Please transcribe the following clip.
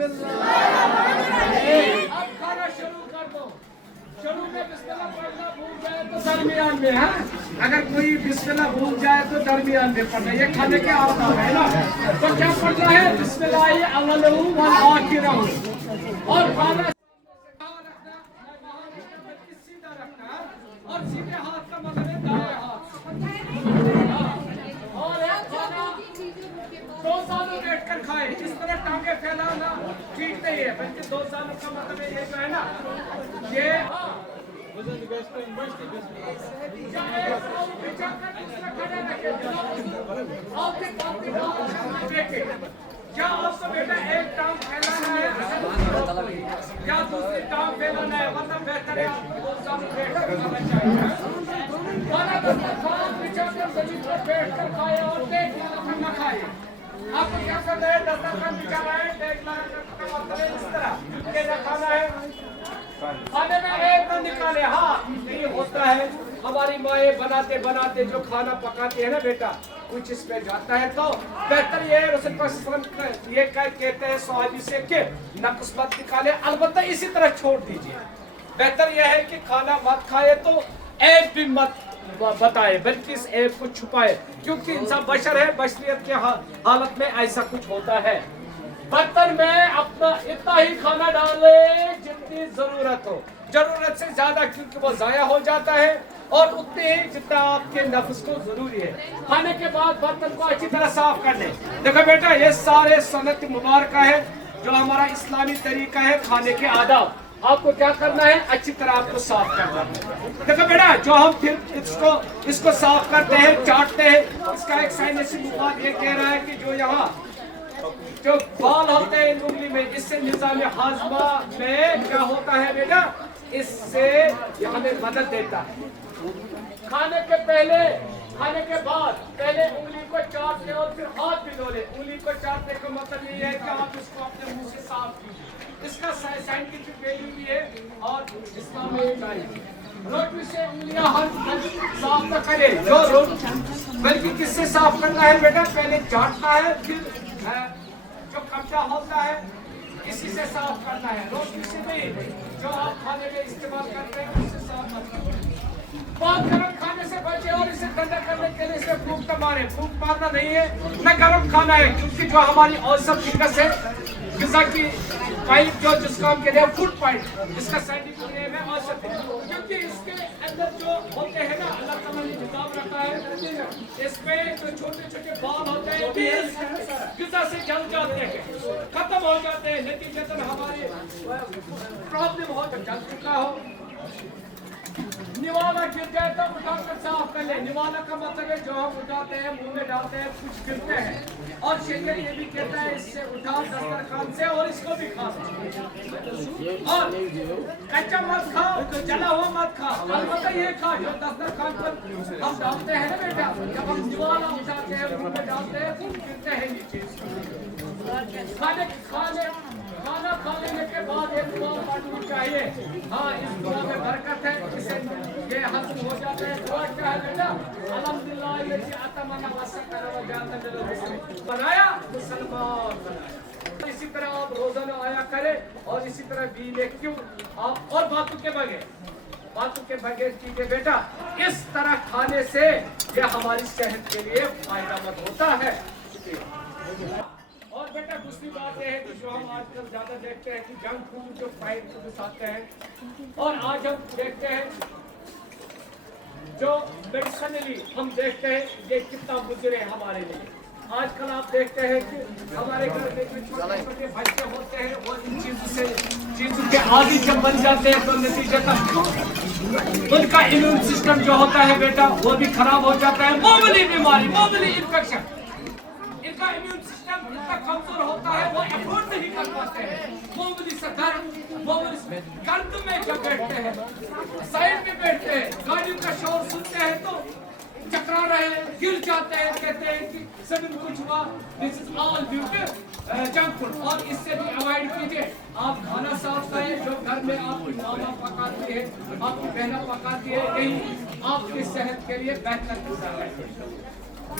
अब खाना शुरू कर दो। शुरू में बिस्मिल्लाह पढ़ना भूल जाए तो दरमियान में है, अगर कोई बिस्मिल्लाह भूल जाए तो दरमियान में पढ़ना, ये खाने के आदाब है ना। तो क्या पढ़ना है? बिस्मिल्लाह अव्वलहु व आखिरहु, और खाना सीधा रखना है, और सीधे हाथ का मतलब है दाएं हाथ। और एक खाना 2 सालों बैठ कर खाए, इस तरह टांगे फैलाना ठीक नहीं है, बल्कि 2 सालों का मतलब ये जो है ना, ये क्या आपको बेटा एक टांग फैलाना है क्या दूसरी टांग फैलाना है, मतलब बेहतर है आपको 2 साल बैठ कर खाना चाहिए। खाना दस्तरखान बिछाकर जमीन पर बैठ कर खाए और पेट न खाए। आपको क्या करना है? दस्तरखान बिछाना है, टेक लगाकर इस तरह खाना है, खाने में एक न निकाले। हाँ, ये होता है, हमारी माएँ बनाते बनाते जो खाना पकाती है ना बेटा, कुछ इस पे जाता है तो बेहतर ये ये कहते हैं सहाबी से कि नक्स मत निकाले, अलबत्ता इसी तरह छोड़ दीजिए। बेहतर यह है कि खाना मत खाए तो ऐब भी मत बताए, बल्कि इस ऐब को छुपाए, क्योंकि इंसान बशर है, बशरियत के हालत में ऐसा कुछ होता है। बर्तन में अपना इतना ही खाना डाले जितनी जरूरत हो, जरूरत से ज्यादा क्योंकि वो जाया हो जाता है, और उतने ही जितना आपके नफ्स को जरूरी है। खाने के बाद बर्तन को अच्छी तरह साफ कर ले। देखो बेटा, ये सारे सन्नत मुबारक है जो हमारा इस्लामी तरीका है खाने के आदाब। आपको क्या करना है? अच्छी तरह आपको साफ करना है। देखो बेटा, जो हम फिर इसको साफ करते हैं, चाटते हैं, इसका एक साइंसी मुफाद ये कह रहा है कि जो यहाँ जो बाल होते हैं उंगली में, इससे निजाम हाजमा में क्या होता है बेटा, इससे हमें मदद देता है। खाने के पहले, खाने के बाद पहले उंगली को चाट ले और फिर हाथ भी धो ले। उंगली को चाटने का मतलब ये है कि आप इसको अपने मुंह से साफ कीजिए। इसका साइंटिफिक वैल्यू भी है और इस्लाम में रोटी से उंगलियां हर साफ न करे, जो बल्कि किससे साफ करना है बेटा? पहले चाटना है, फिर जो कब्जा होता है इसी से साफ करना है, रोटी से नहीं, जो आप खाने में इस्तेमाल करते हैं उससे साफ करना है। बहुत गर्म खाने से बचे और इसे ठंडा करने के लिए इसे फूंक न मारे। फूंक मारना नहीं है, न गर्म खाना है, क्योंकि जो हमारी औसत फिटनेस है, ग़िज़ा की पाइप जो जिस काम के लिए फूड पाइप, इसका साइंटिफिक नेम है औसत, क्योंकि इसके अंदर जो होते हैं ना, अल्लाह ताला ने निजाम रखा है, इसमें जो छोटे छोटे बाल होते हैं ग़िज़ा से जल जाते हैं, खत्म हो जाते हैं, नतीजतन हमारी प्रॉब्लम हो, जल चुका हो, निवाला गिर जाए तो उठाकर साफ कर ले। निवाला का मतलब है जो हम उठाते हैं, मुंह में डालते हैं, कुछ गिरते हैं, और शरीयत ये भी कहता है इससे उठाओ दस्तरखान से और इसको भी खा सकते। और कच्चा मत खाओ, जला हुआ मत खाओ, अलबत्ता ये खा जो दस्तरखान पर हम डालते हैं ना बेटा, जब हम निवाला उठाते हैं, मुंह में डालते हैं, कुछ गिरते हैं नीचे। खाना खा लेने के बाद एक दुआ पढ़नी चाहिए। हाँ, इस दुआ में बरकत है, इसे ये हजम हो जाता है। दुआ क्या है बेटा? अल्हम्दुलिल्लाह यजी अतमना वसकरा व जाना बनाया मुसलमान बनाया। इसी तरह आप रोजाना आया करें और इसी तरह बीले क्यों आप और बातों के बगैर कीजिए बेटा। इस तरह खाने से ये हमारी सेहत के लिए फायदेमंद होता है। और बेटा दूसरी बात यह है कि जो हम आजकल ज्यादा देखते हैं कि जंक फूड जो फ्राइड फूड आते हैं, और आज हम देखते हैं जो मेडिसिनली हम देखते हैं ये कितना मुजरे है हमारे लिए। आजकल आप देखते हैं कि हमारे घर में जो छोटे छोटे बच्चे होते हैं वो इन चीजों के आदी जब बन जाते हैं तो नतीजतन उनका इम्यून सिस्टम जो होता है बेटा वो भी खराब हो जाता है। मामूली बीमारी, मामूली इन्फेक्शन, इनका इम्यून सिस्टम इतना कमजोर होता है वो एफोर्ड नहीं कर पाते हैं। मामूली सा गर्द में जब बैठते हैं, साइड में बैठते हैं, गाड़ियों का शोर सुनते हैं तो चकरा रहे हैं, गिर जाते हैं, कहते हैं कि सभी कुछ हुआ। This is all due to junk food. और इससे भी अवॉइड कीजिए। आप खाना साफ करें, जो घर में आपकी मामा पकाती है, आपकी बहना पकाती है, यही आपकी सेहत के लिए बेहतर गुजारा है।